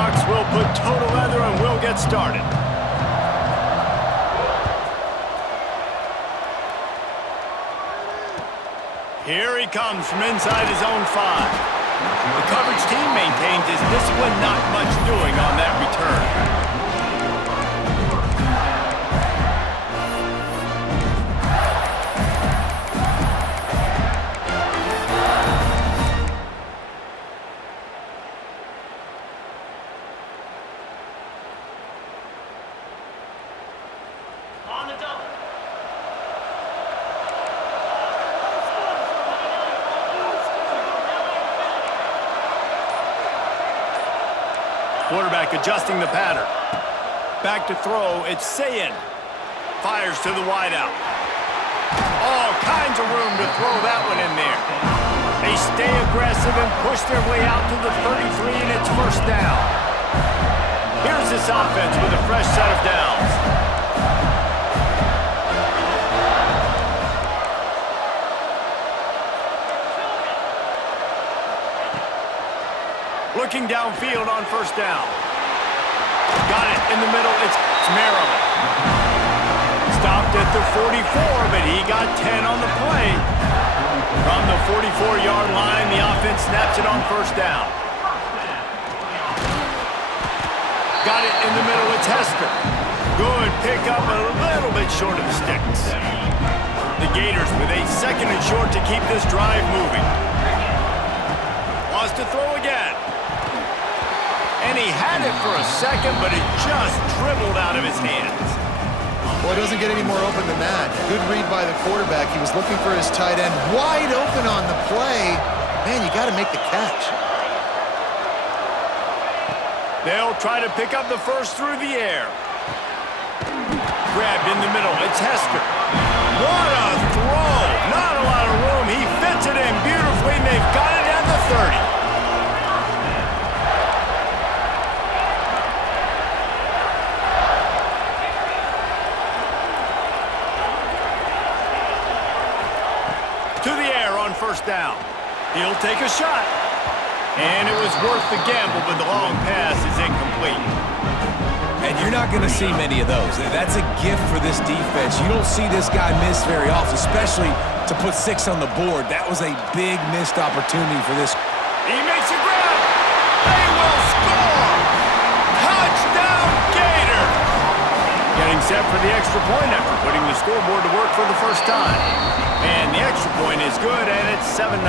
Ducks will put total leather and we'll get started. Here he comes from inside his own 5. The coverage team maintains his discipline, not much doing on that return. Quarterback adjusting the pattern. Back to throw, it's Sayin. Fires to the wideout. All kinds of room to throw that one in there. They stay aggressive and push their way out to the 33, and it's first down. Here's this offense with a fresh set of downs. Looking downfield on first down. Got it in the middle. It's Maryland. Stopped at the 44, but he got 10 on the play. From the 44-yard line, the offense snaps it on first down. Got it in the middle. It's Hester. Good pickup, a little bit short of the sticks. The Gators with a second and short to keep this drive moving. Wants to throw again. And he had it for a second, but it just dribbled out of his hands. Well, it doesn't get any more open than that. Good read by the quarterback. He was looking for his tight end wide open on the play. Man, you got to make the catch. They'll try to pick up the first through the air. Grabbed in the middle. It's Hester. What a throw. Not a lot of room. He fits it in beautifully, and they've got it at the 30. To the air on first down. He'll take a shot. And it was worth the gamble, but the long pass is incomplete. And you're not going to see many of those. That's a gift for this defense. You don't see this guy miss very often, especially to put 6 on the board. That was a big missed opportunity for this. He makes a grab. They will score. Touchdown, Gators. Getting set for the extra point after putting the scoreboard to work for the first time. And the extra point is good, and it's 7-0.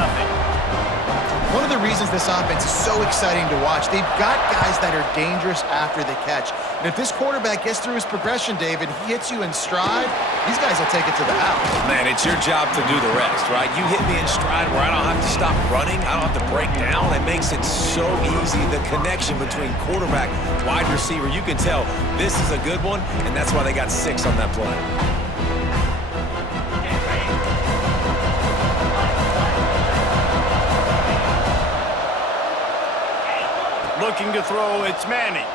One of the reasons this offense is so exciting to watch, they've got guys that are dangerous after the catch. And if this quarterback gets through his progression, David, he hits you in stride, these guys will take it to the house. Man, it's your job to do the rest, right? You hit me in stride where I don't have to stop running. I don't have to break down. It makes it so easy. The connection between quarterback, wide receiver, you can tell this is a good one, and that's why they got 6 on that play. Looking to throw, it's Manning.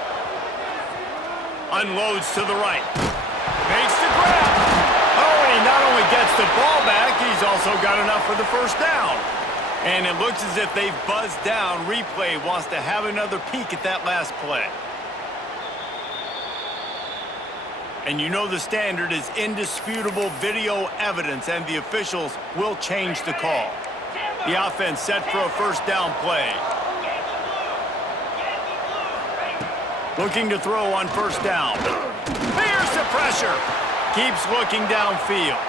Unloads to the right. Makes the grab. Oh, and he not only gets the ball back, he's also got enough for the first down. And it looks as if they've buzzed down. Replay wants to have another peek at that last play. And you know the standard is indisputable video evidence, and the officials will change the call. The offense set for a first down play. Looking to throw on first down. There's the pressure. Keeps looking downfield.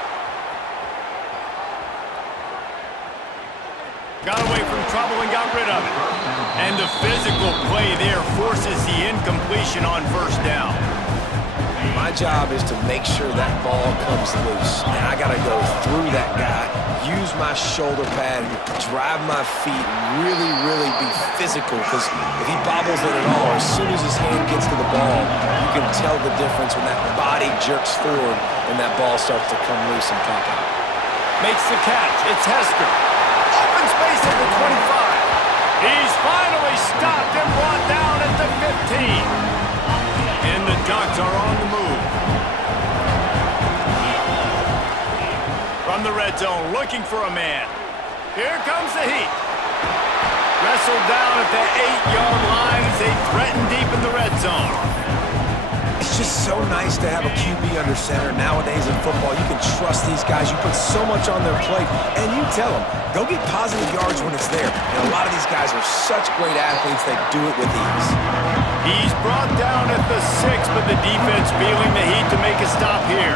Got away from trouble and got rid of it. And the physical play there forces the incompletion on first down. My job is to make sure that ball comes loose. And I got to go through that guy, use my shoulder pad, drive my feet, really, really be physical. Because if he bobbles it at all, as soon as his hand gets to the ball, you can tell the difference when that body jerks forward and that ball starts to come loose and pop out. Makes the catch. It's Hester. Open space at the 25. He's finally stopped and brought down at the 15. And the Ducks are on the move. From the red zone, looking for a man. Here comes the heat. Wrestled down at the 8-yard line as they threaten deep nice to have a QB under center. Nowadays in football, you can trust these guys. You put so much on their plate, and you tell them, go get positive yards when it's there. And a lot of these guys are such great athletes, they do it with ease. He's brought down at the 6, but the defense feeling the heat to make a stop here.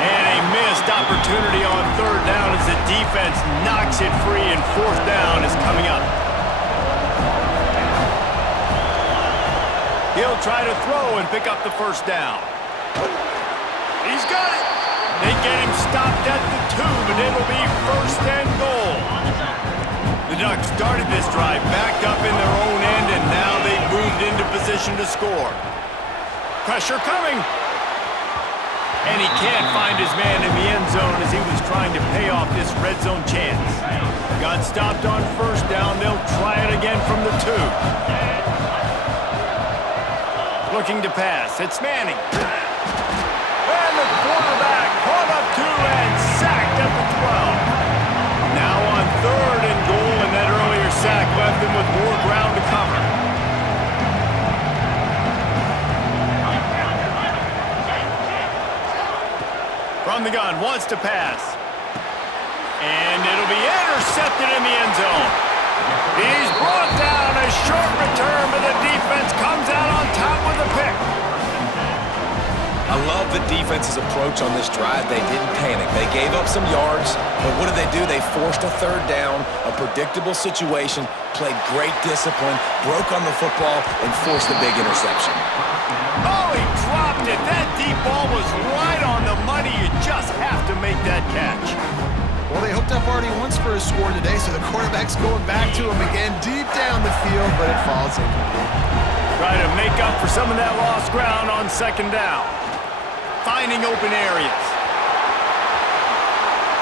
And a missed opportunity on 3rd down as the defense knocks it free, and 4th down is coming up. He'll try to throw and pick up the 1st down. He's got it. They get him stopped at the 2, but it'll be 1st and goal. The Ducks started this drive backed up in their own end, and now they've moved into position to score. Pressure coming. And he can't find his man in the end zone as he was trying to pay off this red zone chance. Got stopped on 1st down. They'll try it again from the 2. Looking to pass. It's Manning. And the quarterback caught up 2 and sacked at the 12. Now on 3rd and goal, and that earlier sack left them with more ground to cover. From the gun, wants to pass. And it'll be intercepted in the end zone. He's brought down, a short return, but the defense comes out on top with a pick. I love the defense's approach on this drive. They didn't panic. They gave up some yards, but what did they do? They forced a 3rd down, a predictable situation, played great discipline, broke on the football, and forced a big interception. Oh, he dropped it. That deep ball was right on the money. You just have to make that catch. Well, they hooked up already once for a score today, so the quarterback's going back to him again deep down the field, but it falls incomplete. Try to make up for some of that lost ground on 2nd down. Finding open areas.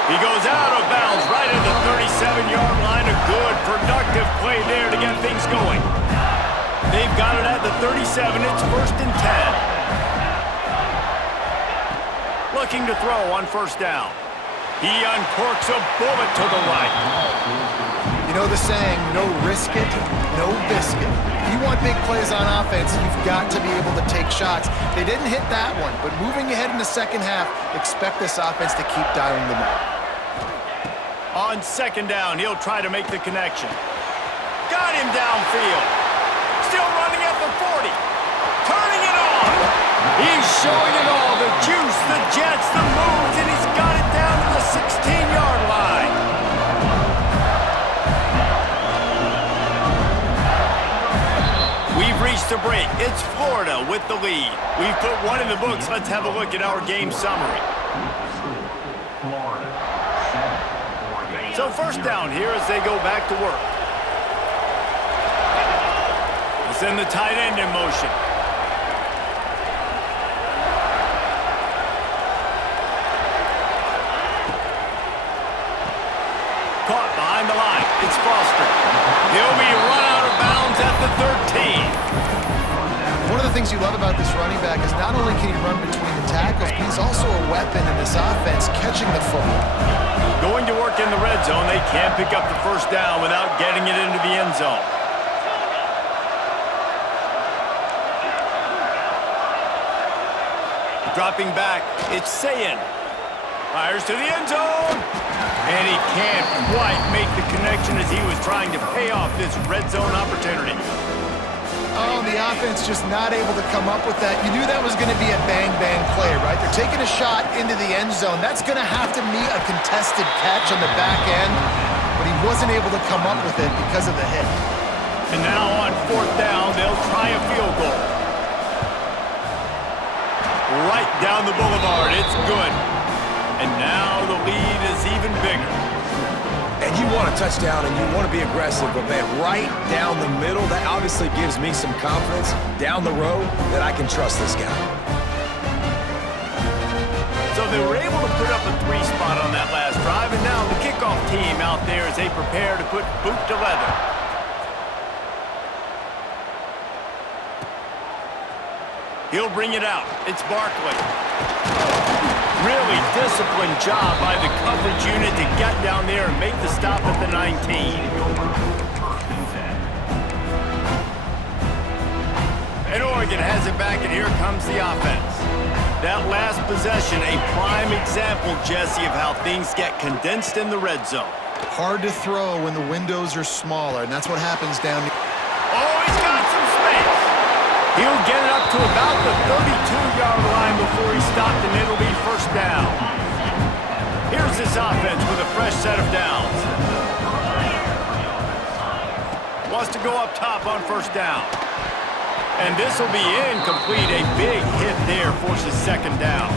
He goes out of bounds right at the 37-yard line. A good, productive play there to get things going. They've got it at the 37. It's 1st and 10. Looking to throw on 1st down. He uncorks a bullet to the right. You know the saying, no risk it, no biscuit. If you want big plays on offense, you've got to be able to take shots. They didn't hit that one, but moving ahead in the 2nd half, expect this offense to keep dialing them up. On 2nd down, he'll try to make the connection. Got him downfield. Still running at the 40. Turning it on. He's showing it all. The juice, the jets, the moves, and he's got it down to the 16-yard line. We've reached a break. It's Florida with the lead. We've put 1 in the books. Let's have a look at our game summary. So 1st down here as they go back to work. Send the tight end in motion. Caught behind the line. It's Foster. He'll be run out of bounds at the 13. One of the things you love about this running back is not only can he run between the tackles, but he's also a weapon in this offense, catching the football. Going to work in the red zone, they can't pick up the 1st down without getting it into the end zone. Dropping back, it's Sayin. Fires to the end zone. And he can't quite make the connection as he was trying to pay off this red zone opportunity. Oh, the offense just not able to come up with that. You knew that was going to be a bang-bang play, right? They're taking a shot into the end zone. That's going to have to be a contested catch on the back end, but he wasn't able to come up with it because of the hit. And now on 4th down, they'll try a field goal. Right down the boulevard, it's good. And now the lead is even bigger. And you want a touchdown and you want to be aggressive, but man, right down the middle, that obviously gives me some confidence down the road that I can trust this guy. So they were able to put up a 3 spot on that last drive, and now the kickoff team out there as they prepare to put boot to leather. He'll bring it out. It's Barkley. Really disciplined job by the coverage unit to get down there and make the stop at the 19. And Oregon has it back, and here comes the offense. That last possession, a prime example, Jesse, of how things get condensed in the red zone. Hard to throw when the windows are smaller, and that's what happens down here. Oh, he's got some space. He'll get it up to about the 32-yard line before he's stopped, and it'll be first down. Here's this offense with a fresh set of downs. Wants to go up top on first down. And this will be incomplete. A big hit there forces second down.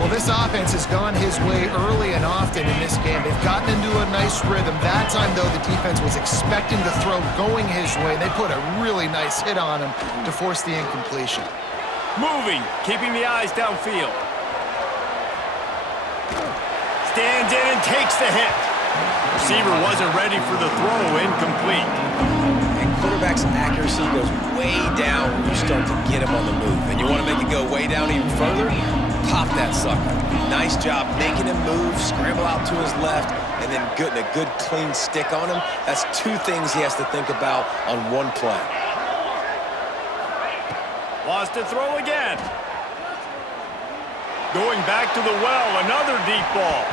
Well, this offense has gone his way early and often in this game. They've gotten into a nice rhythm. That time, though, the defense was expecting the throw going his way. They put a really nice hit on him to force the incompletion. Moving, keeping the eyes downfield. Stands in and takes the hit. Receiver wasn't ready for the throw, incomplete. And quarterback's accuracy goes way down when you start to get him on the move. And you want to make it go way down even further? Pop that sucker. Nice job making him move, scramble out to his left, and then getting a good clean stick on him. That's two things he has to think about on one play. Wants to throw again. Going back to the well, another deep ball.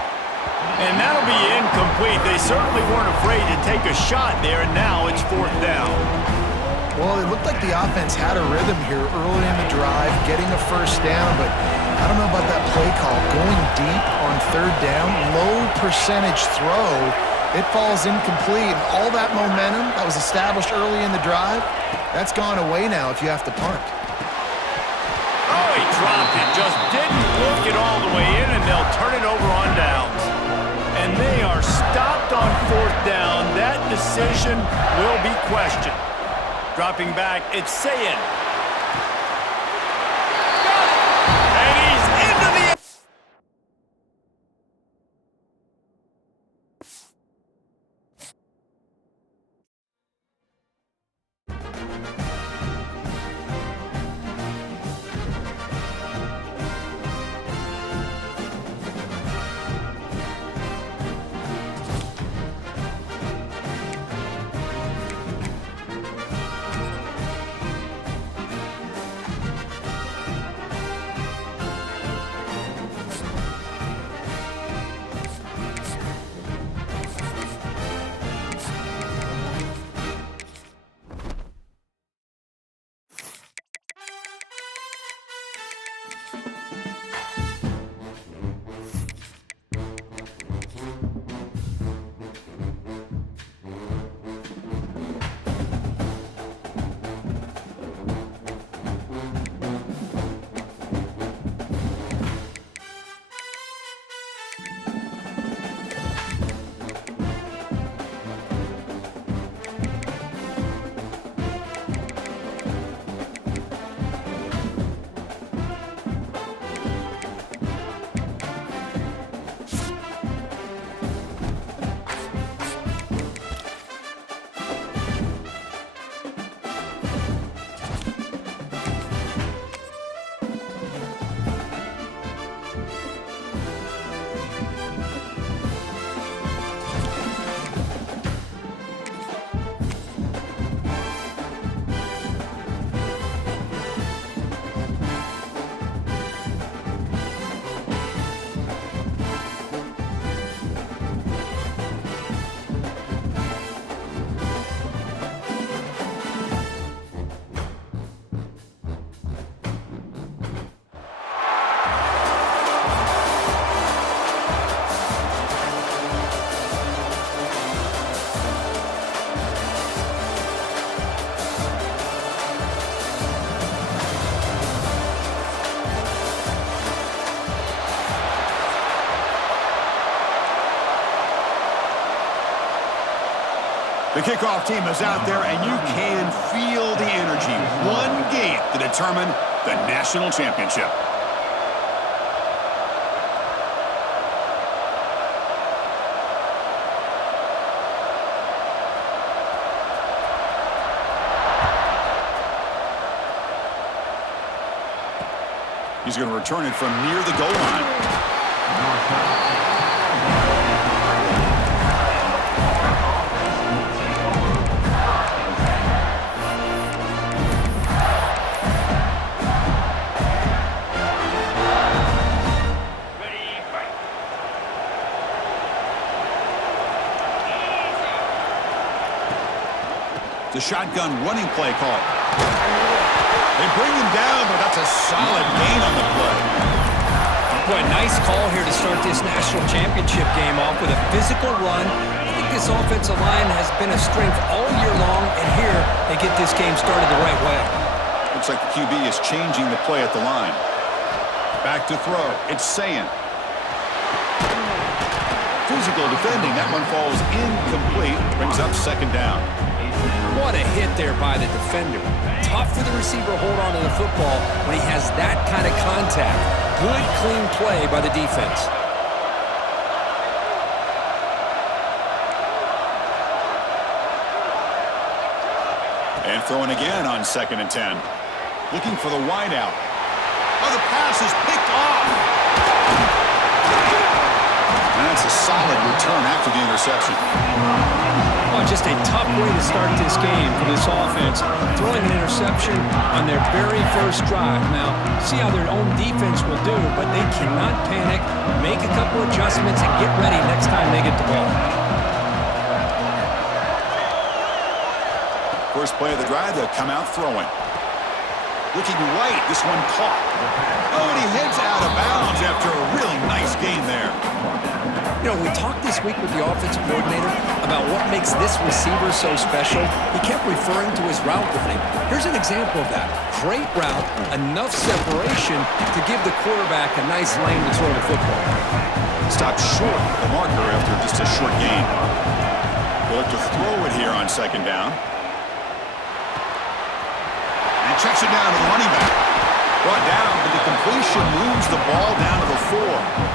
And that'll be incomplete. They certainly weren't afraid to take a shot there, and now it's fourth down. Well, it looked like the offense had a rhythm here early in the drive, getting a first down, but I don't know about that play call. Going deep on third down, low percentage throw, it falls incomplete. And all that momentum that was established early in the drive, that's gone away now if you have to punt. Oh, he dropped it. Just didn't look it all the way in, and they'll turn it over on downs. And they are stopped on fourth down. That decision will be questioned. Dropping back, it's Sayin. Got it! And he's into the end. The kickoff team is out there, and you can feel the energy. One game to determine the national championship. He's going to return it from near the goal line. The shotgun running play call. They bring him down, but that's a solid gain on the play. Boy, nice call here to start this national championship game off with a physical run. I think this offensive line has been a strength all year long, and here they get this game started the right way. Looks like the QB is changing the play at the line. Back to throw. It's Sayin. Physical defending. That one falls incomplete. Brings up second down. What a hit there by the defender. Tough for the receiver to hold on to the football when he has that kind of contact. Good, clean play by the defense. And throwing again on 2nd and 10. Looking for the wideout. Oh, the pass is picked off. And that's a solid return after the interception. Oh, just a tough way to start this game for this offense. Throwing an interception on their very first drive. Now, see how their own defense will do, but they cannot panic, make a couple adjustments, and get ready next time they get the ball. First play of the drive, they'll come out throwing. Looking right, this one caught. Oh, and he heads out of bounds after a really nice gain there. You know, we talked this week with the offensive coordinator about what makes this receiver so special. He kept referring to his route running. Here's an example of that. Great route, enough separation to give the quarterback a nice lane to throw the football. Stopped short of the marker after just a short gain. They'll look to throw it here on 2nd down. And checks it down to the running back. Brought down, but the completion moves the ball down to the 4.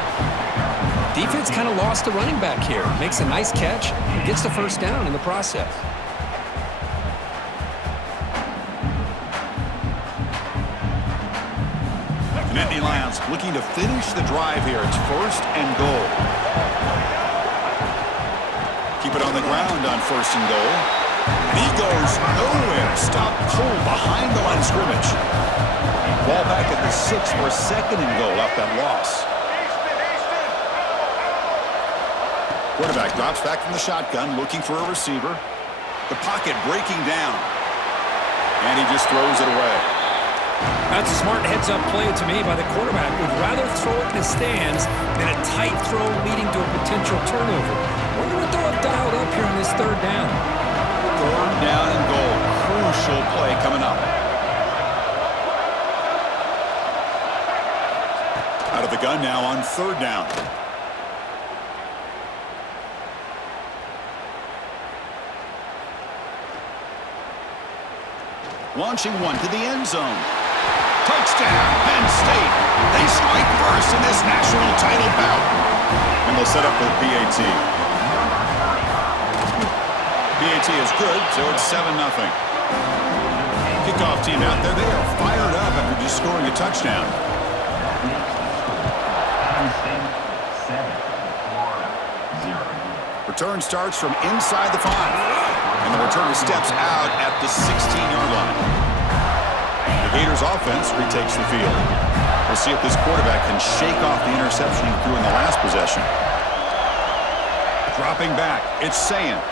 Defense kind of lost the running back here. Makes a nice catch and gets the first down in the process. The Nittany Lions looking to finish the drive here. It's 1st and goal. Keep it on the ground on 1st and goal. And he goes nowhere. Stop cold behind the line of scrimmage. Ball back at the 6 for a 2nd and goal off that loss. Quarterback drops back from the shotgun, looking for a receiver. The pocket breaking down. And he just throws it away. That's a smart heads-up play to me by the quarterback. Would rather throw it in the stands than a tight throw leading to a potential turnover. Wonder what they'll have dialed up here on this 3rd down. 3rd down and goal. Crucial play coming up. Out of the gun now on 3rd down. Launching one to the end zone. Touchdown, Penn State. They strike first in this national title bout. And they'll set up for the PAT. PAT is good, so it's 7-0. Kickoff team out there, they are fired up after just scoring a touchdown. Return starts from inside the 5. And the returner steps out at the 16-yard line. The Gators offense retakes the field. We'll see if this quarterback can shake off the interception he threw in the last possession. Dropping back, it's Sayin. It's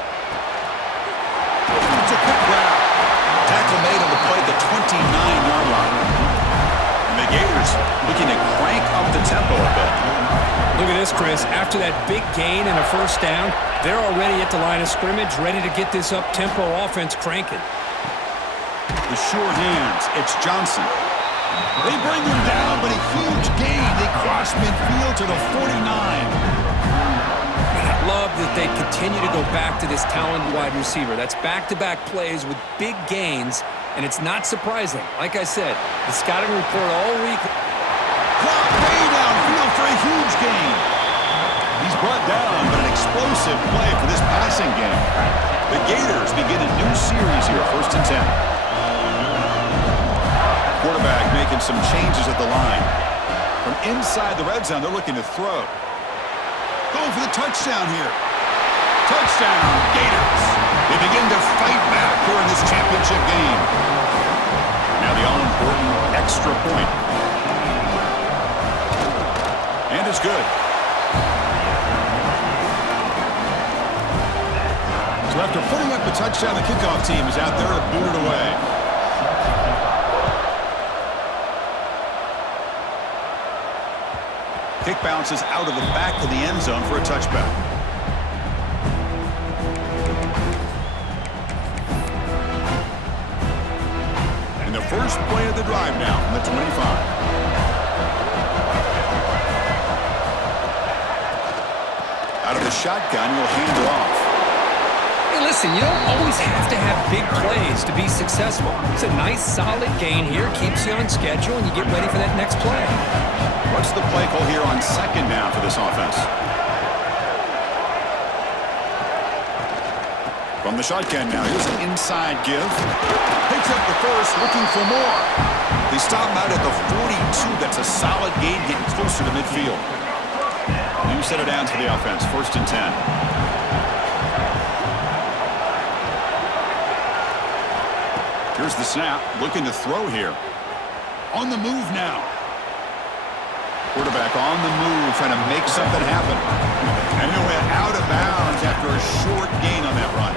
a quick route. Tackle made on the play at the 29-yard line. And the Gators looking to crank up the tempo a bit. Look at this, Chris. After that big gain and a first down, they're already at the line of scrimmage, ready to get this up-tempo offense cranking. The short hands, it's Johnson. They bring him down, but a huge gain. They cross midfield to the 49. And I love that they continue to go back to this talented wide receiver. That's back-to-back plays with big gains, and it's not surprising. Like I said, the scouting report all week. Clock way downfield for a huge gain. He's brought down, but an explosive play for this passing game. The Gators begin a new series here, 1st and 10. Quarterback making some changes at the line. From inside the red zone, they're looking to throw. Going for the touchdown here. Touchdown, Gators. They begin to fight back here in this championship game. Now the all-important extra point. And it's good. So So after putting up the touchdown, the kickoff team is out there to boot it away. Kick bounces out of the back of the end zone for a touchback. And the first play of the drive now from the 25. Out of the shotgun, he'll hand it off. Hey, listen, you don't always have to have big plays to be successful. It's a nice, solid gain here. Keeps you on schedule, and you get ready for that next play. What's the play call here on second down for this offense? From the shotgun now, here's an inside give. Picks up the first, looking for more. They stop him out at the 42. That's a solid gain, getting closer to midfield. New set of downs for the offense, 1st and 10. Here's the snap, looking to throw here. On the move now. Quarterback on the move, trying to make something happen. And he went out of bounds after a short gain on that run.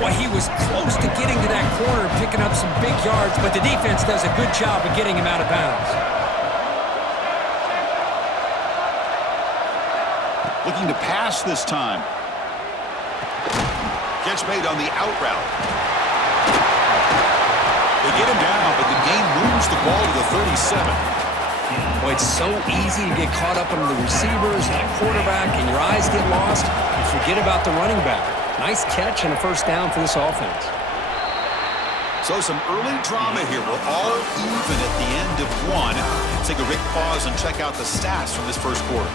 Well, he was close to getting to that corner, picking up some big yards, but the defense does a good job of getting him out of bounds. Looking to pass this time. Catch made on the out route. They get him down, but the game moves the ball to the 37. Boy, it's so easy to get caught up on the receivers and the quarterback, and your eyes get lost. You forget about the running back. Nice catch and a first down for this offense. So some early drama here. We're all even at the end of one. Take a quick pause and check out the stats from this first quarter.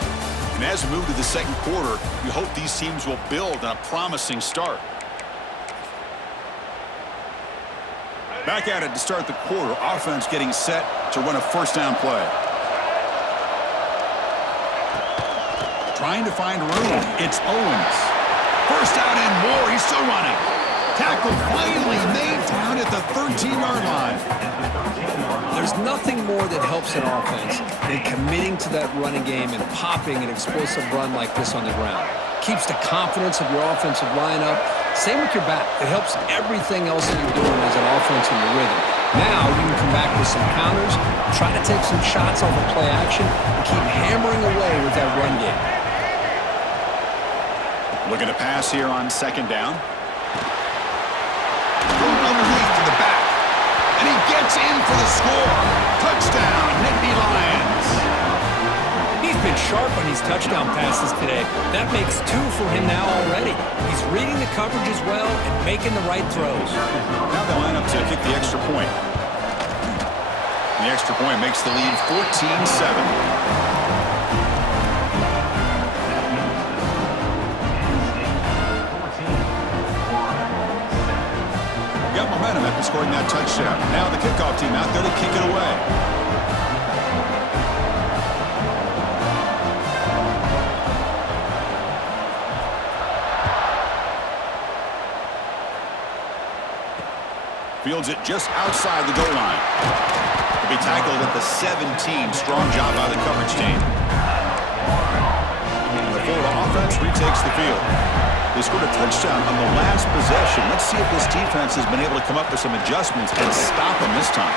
And as we move to the second quarter, we hope these teams will build on a promising start. Back at it to start the quarter. Offense getting set to run a first down play. Trying to find room. It's Owens. First down and more. He's still running. Tackle finally made down at the 13-yard line. There's nothing more that helps an offense than committing to that running game and popping an explosive run like this on the ground. Keeps the confidence of your offensive lineup. Same with your back. It helps everything else that you're doing as an offense in your rhythm. Now you can come back with some counters, try to take some shots off of play action, and keep hammering away with that run game. Looking to pass here on second down. Going underneath to the back. And he gets in for the score. Touchdown, Nittany Lions. He's been sharp on these touchdown passes today. That makes 2 for him now already. He's reading the coverage as well and making the right throws. Now they line up to kick the extra point. The extra point makes the lead 14-7. Got momentum after scoring that touchdown. Now the kickoff team out there to kick it away. Fields it just outside the goal line. He'll be tackled at the 17. Strong job by the coverage team. The Florida offense retakes the field. They scored a touchdown on the last possession. Let's see if this defense has been able to come up with some adjustments and stop them this time.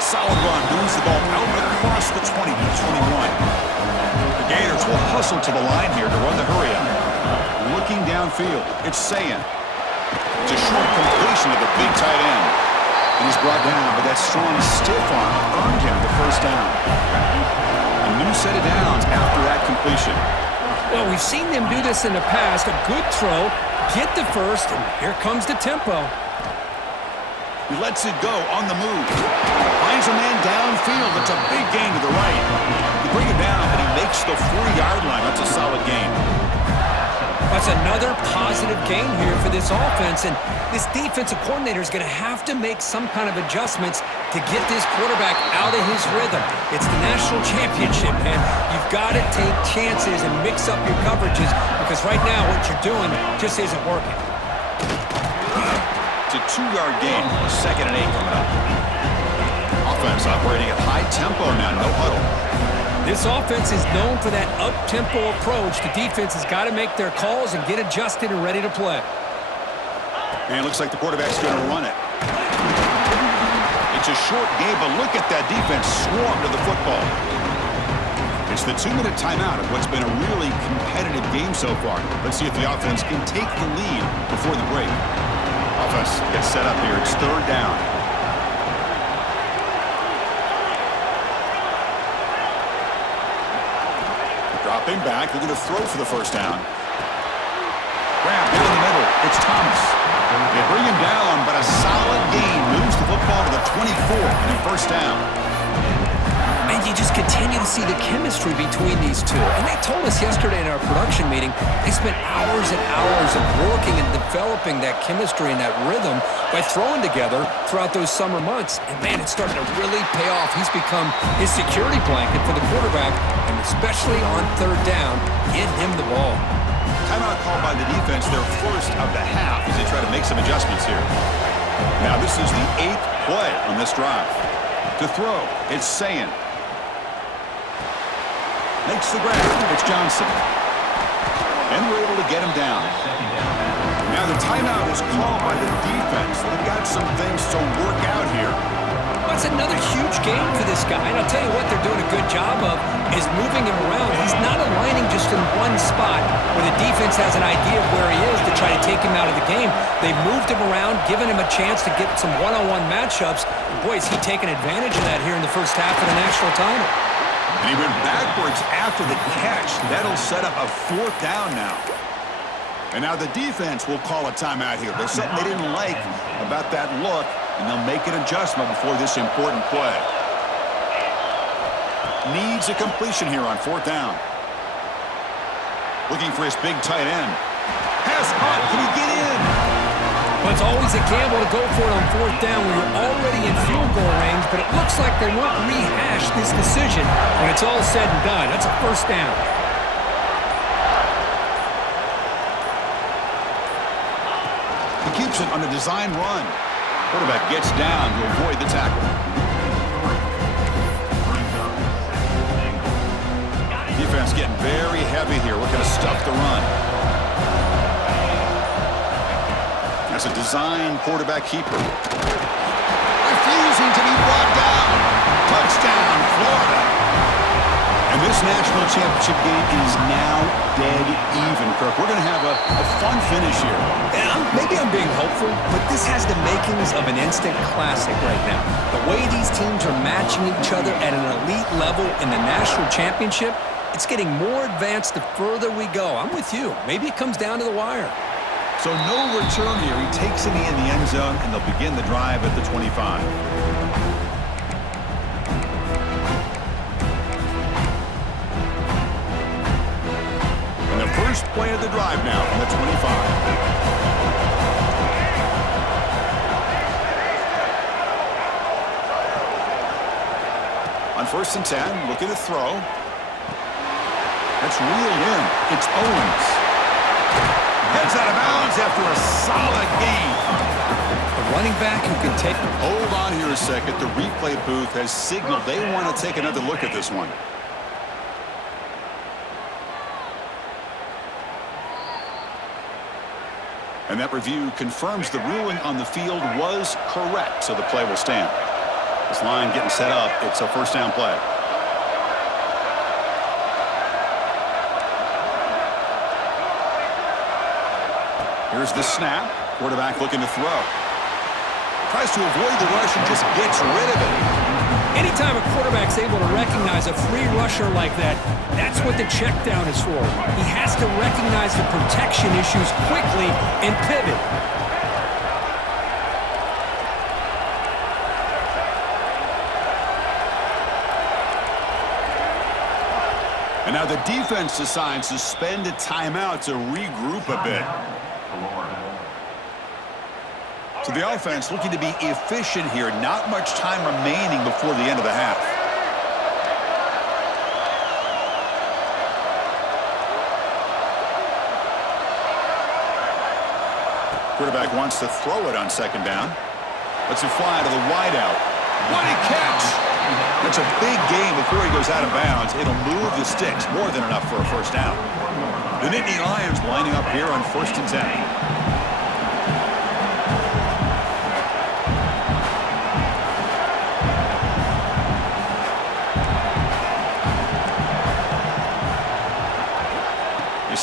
Solid run, moves the ball out across the 20 to 21. The Gators will hustle to the line here to run the hurry up. Looking downfield, it's Sayin. It's a short completion of the big tight end. And he's brought down, but that strong stiff arm earned him the first down. A new set of downs after that completion. Well, we've seen them do this in the past. A good throw, get the first, and here comes the tempo. He lets it go on the move. Finds a man downfield. That's a big gain to the right. You bring him down, but he makes the 40-yard line. That's a solid gain. That's another positive gain here for this offense, and this defensive coordinator is going to have to make some kind of adjustments to get this quarterback out of his rhythm. It's the national championship, man. You've got to take chances and mix up your coverages because right now what you're doing just isn't working. It's a 2-yard gain. 2nd and 8 coming up. Offense operating at high tempo now, no huddle. This offense is known for that up-tempo approach. The defense has got to make their calls and get adjusted and ready to play. And it looks like the quarterback's going to run it. It's a short game, but look at that defense swarm to the football. It's the 2-minute timeout of what's been a really competitive game so far. Let's see if the offense can take the lead before the break. Offense gets set up here. It's 3rd down. Dropping back, looking to throw for the first down. Grab down the middle. It's Thomas. They bring him down, but a solid gain moves the football to the 24 and a first down. And you just continue to see the chemistry between these two. And they told us yesterday in our production meeting, they spent hours and hours of working and developing that chemistry and that rhythm by throwing together throughout those summer months. And man, it's starting to really pay off. He's become his security blanket for the quarterback, and especially on 3rd down, get him the ball. Timeout called by the defense, their first of the half, as they try to make some adjustments here. Now this is the 8th play on this drive. To throw, it's Sayin. Makes the grab. It's Johnson. And we're able to get him down. Now the timeout is called by the defense. They've got some things to work out here. That's another huge game for this guy. And I'll tell you what they're doing a good job of is moving him around. He's not aligning just in one spot where the defense has an idea of where he is to try to take him out of the game. They've moved him around, given him a chance to get some one-on-one matchups. And boy, is he taking advantage of that here in the first half of the national title. And he went backwards after the catch. That'll set up a 4th down now. And now the defense will call a timeout here. There's something they didn't like about that look, and they'll make an adjustment before this important play. Needs a completion here on 4th down. Looking for his big tight end. Pass caught. Can he get in? Well, it's always a gamble to go for it on 4th down when you're already in field goal range, but it looks like they won't rehash this decision when it's all said and done. That's a first down. He keeps it on a design run. Quarterback gets down to avoid the tackle. Defense getting very heavy here, looking to stuff the run. That's a design quarterback keeper. Refusing to be brought down. Touchdown, Florida. And this national championship game is now dead even, Kirk. We're going to have a fun finish here. Yeah, maybe I'm being hopeful, but this has the makings of an instant classic right now. The way these teams are matching each other at an elite level in the national championship, it's getting more advanced the further we go. I'm with you. Maybe it comes down to the wire. So no return here. He takes it in the end zone, and they'll begin the drive at the 25. And the first play of the drive now from the 25. On 1st and 10, looking to throw. That's reeled in. It's Owens. Gets out of bounds after a solid gain. A running back who can take... Hold on here a second. The replay booth has signaled they want to take another look at this one. And that review confirms the ruling on the field was correct, so the play will stand. This line getting set up. It's a first down play. Here's the snap. Quarterback looking to throw. Tries to avoid the rush and just gets rid of it. Anytime a quarterback's able to recognize a free rusher like that, that's what the check down is for. He has to recognize the protection issues quickly and pivot. And now the defense decides to spend a timeout to regroup a bit. So the offense looking to be efficient here. Not much time remaining before the end of the half. Quarterback wants to throw it on 2nd down. Lets it fly to the wideout. What a catch! That's a big gain before he goes out of bounds. It'll move the sticks, more than enough for a first down. The Nittany Lions lining up here on 1st and 10.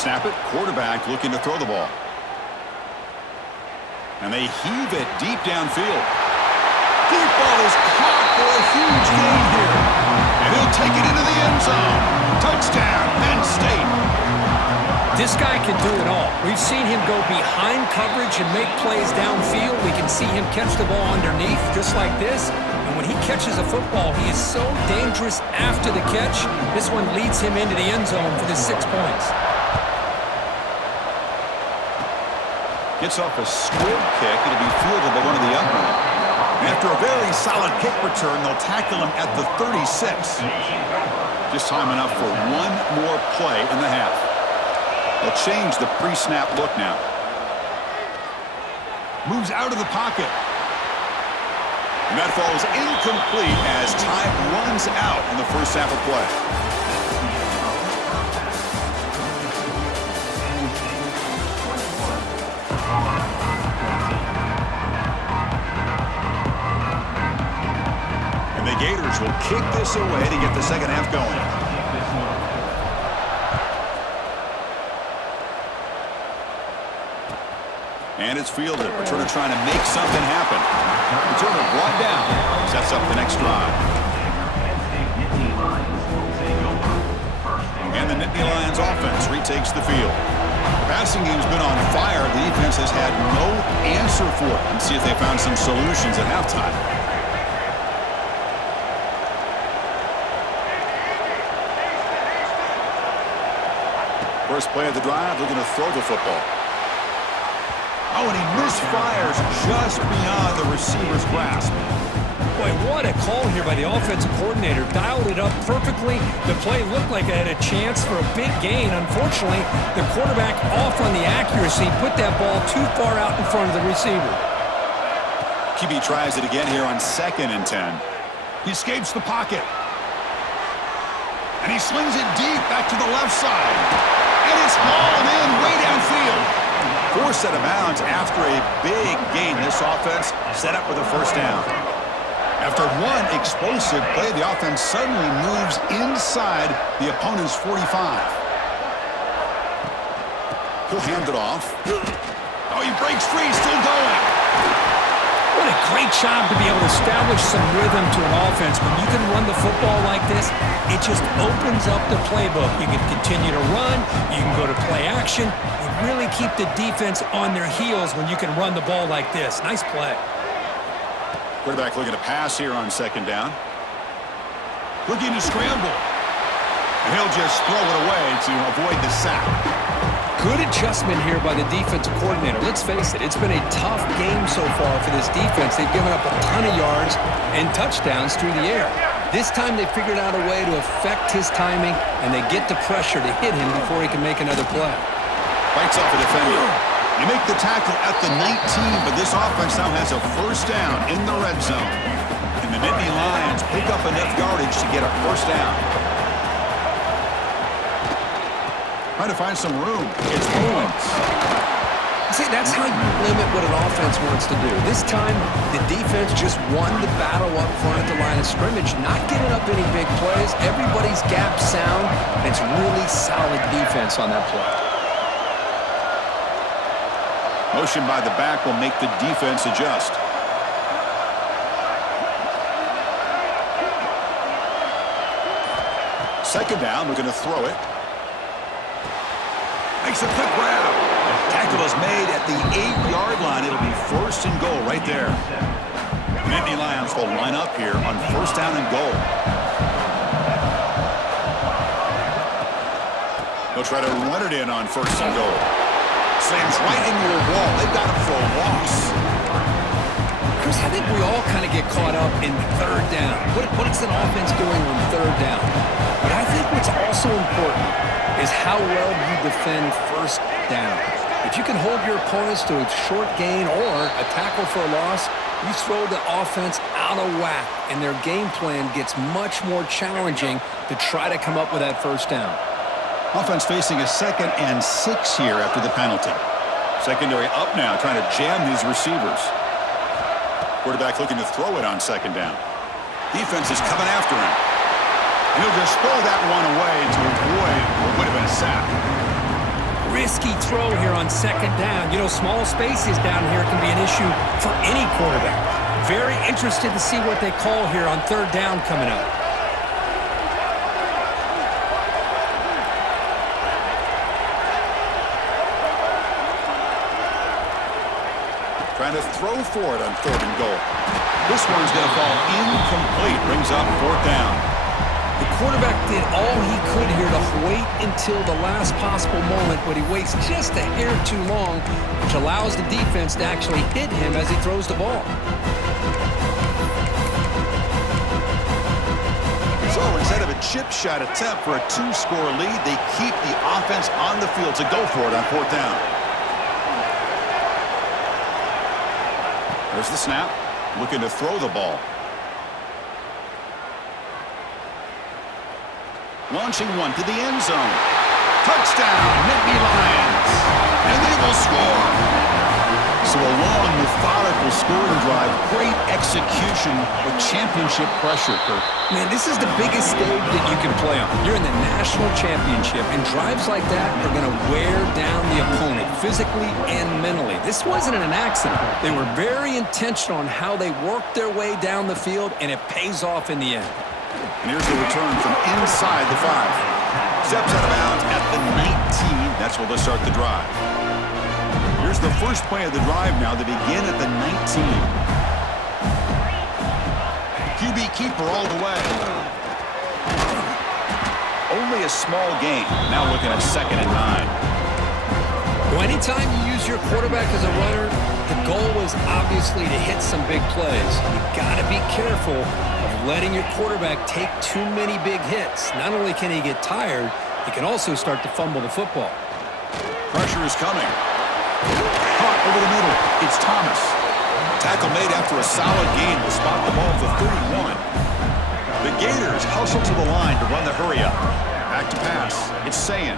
snap it. Quarterback looking to throw the ball. And they heave it deep downfield. Deep ball is caught for a huge gain here. And he'll take it into the end zone. Touchdown, Penn State. This guy can do it all. We've seen him go behind coverage and make plays downfield. We can see him catch the ball underneath just like this. And when he catches a football, he is so dangerous after the catch. This one leads him into the end zone for the 6 points. Gets off a squib kick. It'll be fielded by one of the upright. After a very solid kick return, they'll tackle him at the 36. Just time enough for one more play in the half. They'll change the pre-snap look now. Moves out of the pocket. And that falls incomplete as time runs out in the first half of play. And the Gators will kick this away to get the second half going. And it's fielded. Returner trying to make something happen. Returner brought down. Sets up the next drive. And the Nittany Lions offense retakes the field. The passing game's been on fire. The defense has had no answer for it. Let's see if they found some solutions at halftime. First play of the drive, they're going to throw the football. Oh, and he misfires just beyond the receiver's grasp. Boy, what a call here by the offensive coordinator. Dialed it up perfectly. The play looked like it had a chance for a big gain. Unfortunately, the quarterback off on the accuracy, put that ball too far out in front of the receiver. QB tries it again here on 2nd and 10. He escapes the pocket. And he slings it deep back to the left side. And it's hauled in way downfield. Forced out of bounds after a big gain. This offense set up with a first down. After one explosive play, the offense suddenly moves inside the opponent's 45. He'll hand it off. Oh, he breaks free, still going. What a great job to be able to establish some rhythm to an offense. When you can run the football like this, it just opens up the playbook. You can continue to run. You can go to play action. You really keep the defense on their heels when you can run the ball like this. Nice play. Quarterback looking to pass here on 2nd down. Looking to scramble. And he'll just throw it away to avoid the sack. Good adjustment here by the defensive coordinator. Let's face it, it's been a tough game so far for this defense. They've given up a ton of yards and touchdowns through the air. This time they figured out a way to affect his timing, and they get the pressure to hit him before he can make another play. Fights off a defender. You make the tackle at the 19, but this offense now has a first down in the red zone. And the Nittany Lions pick up enough yardage to get a first down. Trying to find some room. It's Owens. See, that's how you limit what an offense wants to do. This time, the defense just won the battle up front at the line of scrimmage, not giving up any big plays. Everybody's gap sound, and it's really solid defense on that play. Motion by the back will make the defense adjust. Second down, we're going to throw it. Makes a quick grab. Tackle is made at the 8-yard line. It'll be 1st and goal right there. The Nittany Lions will line up here on 1st down and goal. They'll try to run it in on 1st and goal. Slams right into a wall. They've got him for a loss. Chris, I think we all kind of get caught up in 3rd down. What is an offense doing on 3rd down? But I think what's also important is how well you defend 1st down. If you can hold your opponents to a short gain or a tackle for a loss, you throw the offense out of whack, and their game plan gets much more challenging to try to come up with that 1st down. Offense facing a 2nd and 6 here after the penalty. Secondary up now, trying to jam these receivers. Quarterback looking to throw it on 2nd down. Defense is coming after him. And he'll just throw that one away to avoid what would have been a sack. risky throw here on second down. You know, small spaces down here can be an issue for any quarterback. Very interested to see what they call here on third down coming up. Trying to throw for it on 3rd and goal. This one's going to fall incomplete. Brings up 4th down. The quarterback did all he could here to wait until the last possible moment, but he waits just a hair too long, which allows the defense to actually hit him as he throws the ball. So instead of a chip shot attempt for a 2-score lead, they keep the offense on the field to go for it on 4th down. There's the snap. Looking to throw the ball. Launching one to the end zone. Touchdown, Nittany Lions. And they will score. So a long, methodical scoring drive. Great execution with championship pressure, Kirk. Man, this is the biggest stage that you can play on. You're in the national championship, and drives like that are going to wear down the opponent physically and mentally. This wasn't an accident. They were very intentional on how they worked their way down the field, and it pays off in the end. And here's the return from inside the 5. Steps out of bounds at the 19. That's where they'll start the drive. Here's the first play of the drive now. They begin at the 19. QB keeper all the way. Only a small gain. Now looking at 2nd and 9. Well, anytime you use your quarterback as a runner, the goal is obviously to hit some big plays. You got to be careful of letting your quarterback take too many big hits. Not only can he get tired, he can also start to fumble the football. Pressure is coming. Caught over the middle. It's Thomas. Tackle made after a solid gain will spot the ball at the 31. The Gators hustle to the line to run the hurry up. Back to pass. It's Sayin.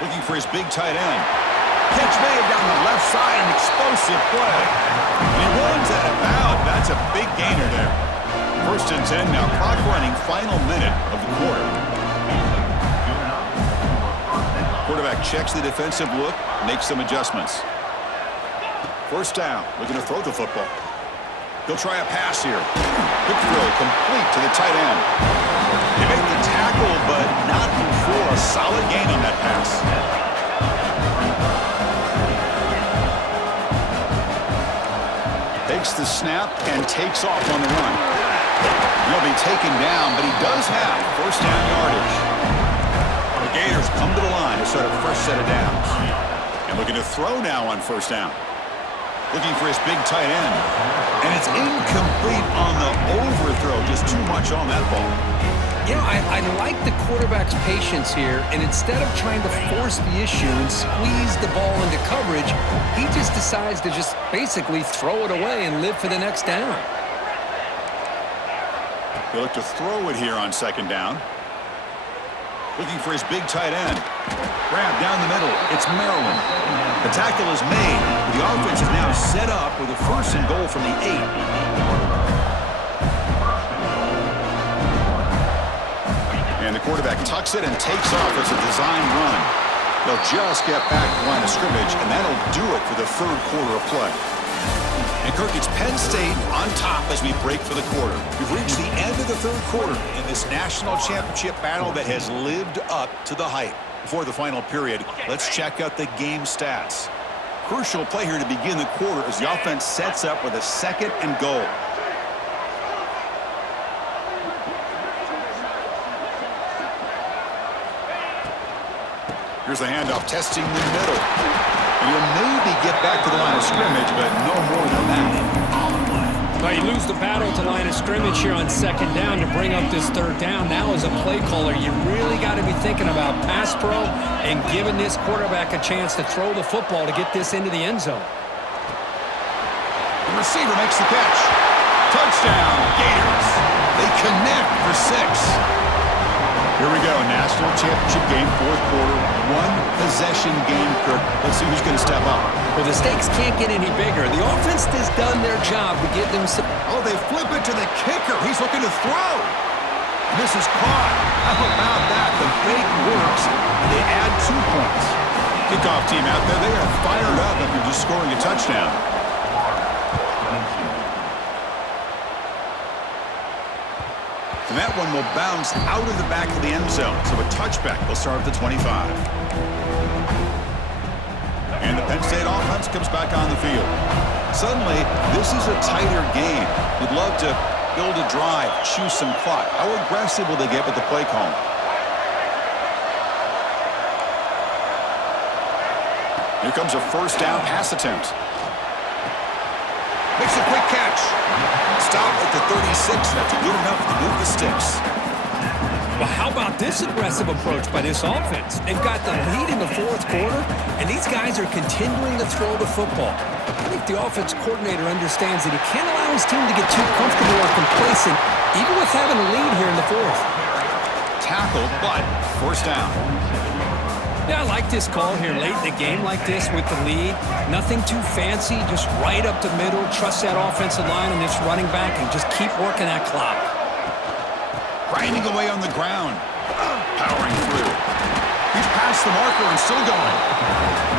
Looking for his big tight end. Catch made down the left side, an explosive play. And he runs out of bounds. That's a big gainer there. 1st and 10 now. Clock running, final minute of the quarter. Quarterback checks the defensive look, makes some adjustments. 1st down, looking to throw the football. He'll try a pass here. Quick throw, complete to the tight end. They make the tackle, but not before a solid gain on that pass. Takes the snap and takes off on the run. He'll be taken down, but he does have 1st down yardage. The Gators come to the line to start a fresh set of downs. And looking to throw now on 1st down. Looking for his big tight end. And it's incomplete on the overthrow. Just too much on that ball. You know, I like the quarterback's patience here, and instead of trying to force the issue and squeeze the ball into coverage, he just decides to just basically throw it away and live for the next down. He'll look to throw it here on 2nd down. Looking for his big tight end. Grab down the middle. It's Maryland. The tackle is made. The offense is now set up with a 1st and goal from the 8. And the quarterback tucks it and takes off as a design run. They'll just get back to the line of scrimmage, and that'll do it for the 3rd quarter of play. And Kirk, it's Penn State on top as we break for the quarter. We've reached the end of the 3rd quarter in this national championship battle that has lived up to the hype. Before the final period, let's check out the game stats. Crucial play here to begin the quarter as the offense sets up with a 2nd and goal. Here's the handoff, testing the middle. And he'll maybe get back to the line of scrimmage, but no more than that. Well, you lose the battle to line of scrimmage here on 2nd down to bring up this 3rd down. Now as a play caller, you really got to be thinking about pass pro and giving this quarterback a chance to throw the football to get this into the end zone. The receiver makes the catch. Touchdown, Gators. They connect for 6. Here we go, national championship game, 4th quarter, 1-possession game, Kirk. Let's see who's going to step up. Well, the stakes can't get any bigger. The offense has done their job to give them some... Oh, they flip it to the kicker. He's looking to throw. This is caught. How about that? The fake works, and they add 2 points. Kickoff team out there, they are fired up after just scoring a touchdown. And that one will bounce out of the back of the end zone. So a touchback will start at the 25. And the Penn State offense comes back on the field. Suddenly, this is a tighter game. You'd love to build a drive, choose some clock. How aggressive will they get with the play call? Here comes a first down pass attempt. Makes a quick catch. Stop at the 36. That's good enough to move the sticks. Well, how about this aggressive approach by this offense? They've got the lead in the fourth quarter, and these guys are continuing to throw the football. I think the offense coordinator understands that he can't allow his team to get too comfortable or complacent, even with having a lead here in the fourth. Tackled, but first down. Yeah, I like this call here late in the game like this with the lead. Nothing too fancy, just right up the middle. Trust that offensive line and this running back and just keep working that clock. Grinding away on the ground. Powering through. He's past the marker and still going.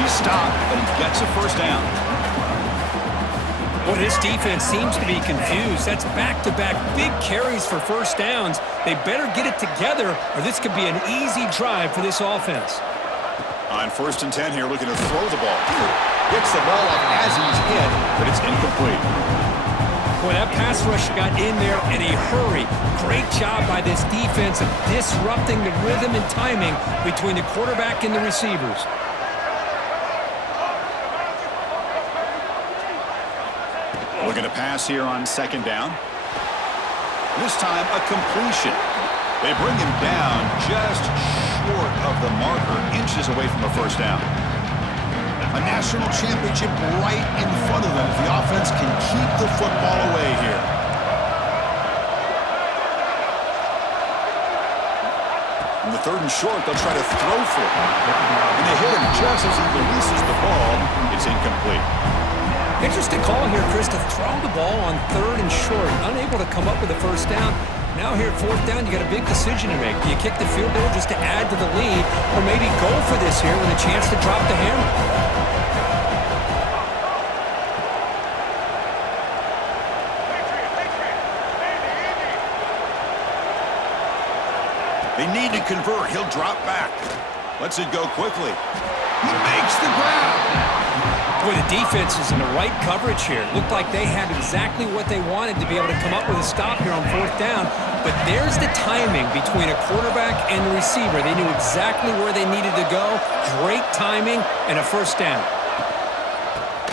He's stopped, but he gets a first down. Well, this defense seems to be confused. That's back-to-back big carries for first downs. They better get it together or this could be an easy drive for this offense. On 1st and 10 here, looking to throw the ball. Gets the ball up as he's hit, but it's incomplete. Boy, that pass rush got in there in a hurry. Great job by this defense of disrupting the rhythm and timing between the quarterback and the receivers. Looking to pass here on 2nd down. This time, a completion. They bring him down just short of the marker, inches away from a first down. A national championship right in front of them if the offense can keep the football away here. In the 3rd and short, they'll try to throw for it. And they hit him just as he releases the ball. It's incomplete. Interesting call here, Chris, to throw the ball on 3rd and short. Unable to come up with a first down. Now here at 4th down, you got a big decision to make. Do you kick the field goal just to add to the lead, or maybe go for this here with a chance to drop the hammer? They need to convert. He'll drop back. Lets it go quickly. He makes the grab. Boy, the defense is in the right coverage here. Looked like they had exactly what they wanted to be able to come up with a stop here on 4th down. But there's the timing between a quarterback and the receiver. They knew exactly where they needed to go. Great timing and a first down.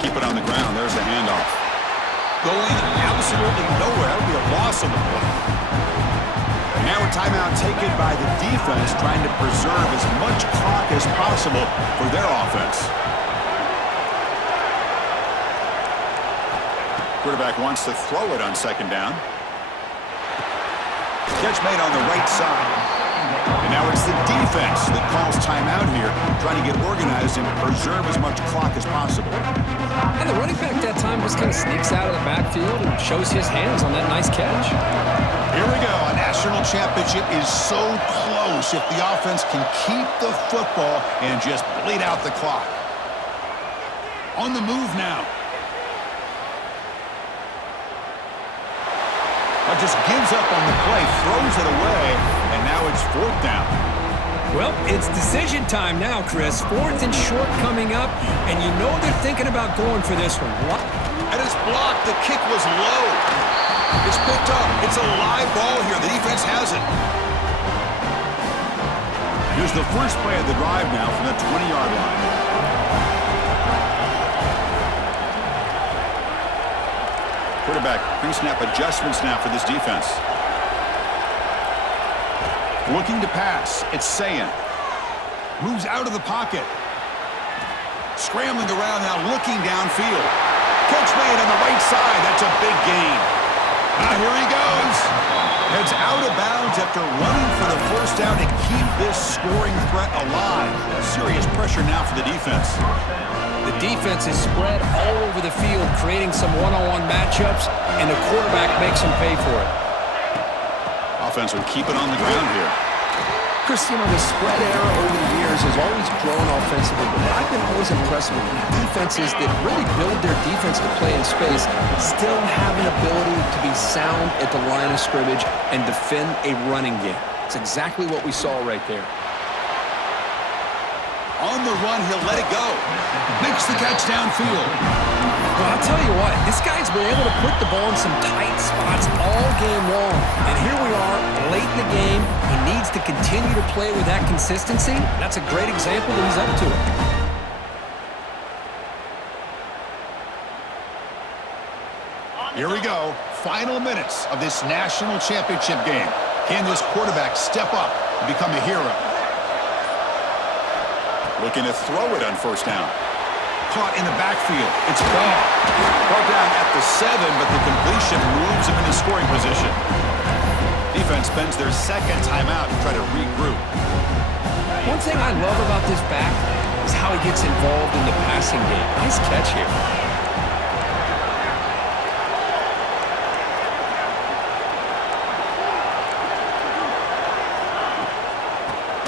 Keep it on the ground. There's the handoff. Going absolutely nowhere. That'll be a loss on the play. Now a timeout taken by the defense, trying to preserve as much clock as possible for their offense. Quarterback wants to throw it on 2nd down. Catch made on the right side. And now it's the defense that calls timeout here, trying to get organized and preserve as much clock as possible. And the running back that time just kind of sneaks out of the backfield and shows his hands on that nice catch. Here we go. A national championship is so close if the offense can keep the football and just bleed out the clock. On the move now. But just gives up on the play, throws it away, and now it's 4th down. Well, it's decision time now, Chris. 4th and short coming up, and you know they're thinking about going for this one. And it's blocked. The kick was low. It's picked up. It's a live ball here. The defense has it. Here's the first play of the drive now from the 20-yard line. Quarterback pre-snap adjustments now for this defense. Looking to pass. It's Sayin. Moves out of the pocket. Scrambling around now, looking downfield. Catch made on the right side. That's a big gain. Now here he goes. Heads out of bounds after running for the first down to keep this scoring threat alive. Serious pressure now for the defense. The defense is spread all over the field, creating some one-on-one matchups, and the quarterback makes them pay for it. Offense would keep it on the ground here. Chris, you know, the spread era over the years has always grown offensively, but what I've been always impressed with defenses that really build their defense to play in space still have an ability to be sound at the line of scrimmage and defend a running game. It's exactly what we saw right there. On the run, he'll let it go. Makes the catch downfield. Well, I'll tell you what, this guy's been able to put the ball in some tight spots all game long. And here we are, late in the game. He needs to continue to play with that consistency. That's a great example that he's up to it. Here we go. Final minutes of this national championship game. Can this quarterback step up and become a hero? Looking to throw it on first down. Caught in the backfield. It's Ball. Ball down at the 7, but the completion moves him into scoring position. Defense spends their second timeout to try to regroup. One thing I love about this back is how he gets involved in the passing game. Nice catch here.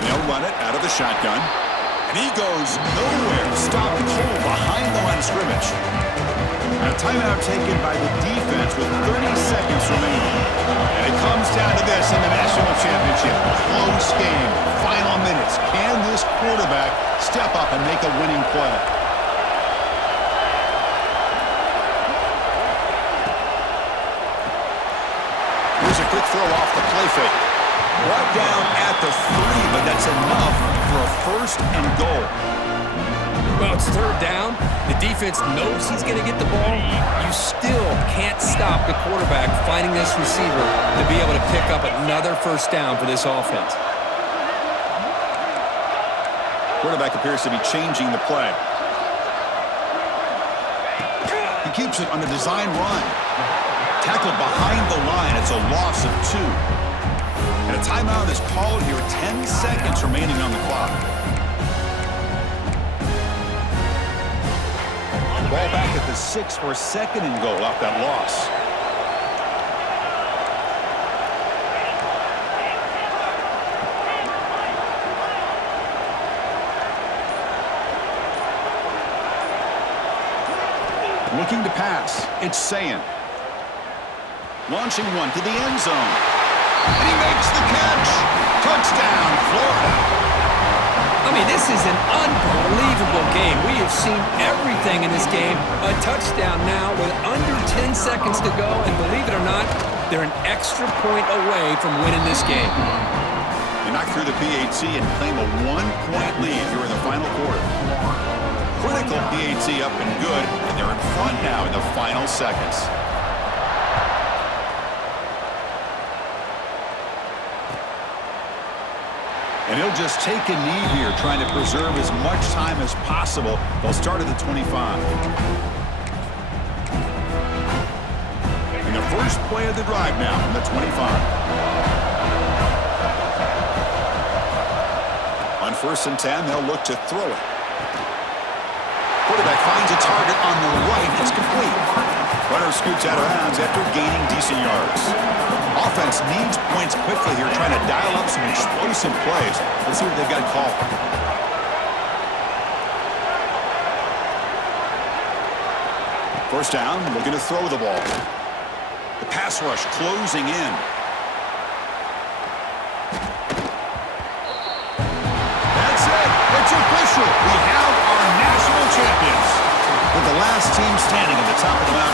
They'll run it out of the shotgun. And he goes nowhere. Stopped cold behind the line of scrimmage. A timeout taken by the defense with 30 seconds remaining. And it comes down to this in the national championship. Close game. Final minutes. Can this quarterback step up and make a winning play? Here's a quick throw off the play fake. Brought down at the 3, but that's enough for a first and goal. Well, it's third down. The defense knows he's going to get the ball. You still can't stop the quarterback finding this receiver to be able to pick up another first down for this offense. Quarterback appears to be changing the play. He keeps it on the design run. Tackled behind the line. It's a loss of 2. And a timeout is called here. 10 seconds remaining on the clock. Ball back at the 6 for a second and goal off that loss. Looking to pass. It's Sayin. Launching one to the end zone. And he makes the catch. Touchdown, Florida. I mean, this is an unbelievable game. We have seen everything in this game. A touchdown now with under 10 seconds to go. And believe it or not, they're an extra point away from winning this game. They knock through the PAT and claim a 1-point lead here in the final quarter. Critical PAT up and good, and they're in front now in the final seconds. And he'll just take a knee here, trying to preserve as much time as possible. They'll start at the 25. And the first play of the drive now from the 25. On first and 10, they'll look to throw it. Quarterback finds a target on the right. It's complete. Runner scoots out of bounds after gaining decent yards. Offense needs points quickly here, trying to dial up some explosive plays. Let's see what they've got called. First down, looking to throw the ball. The pass rush closing in. That's it. It's official. We have our national champions. With the last team standing at the top of the mountain.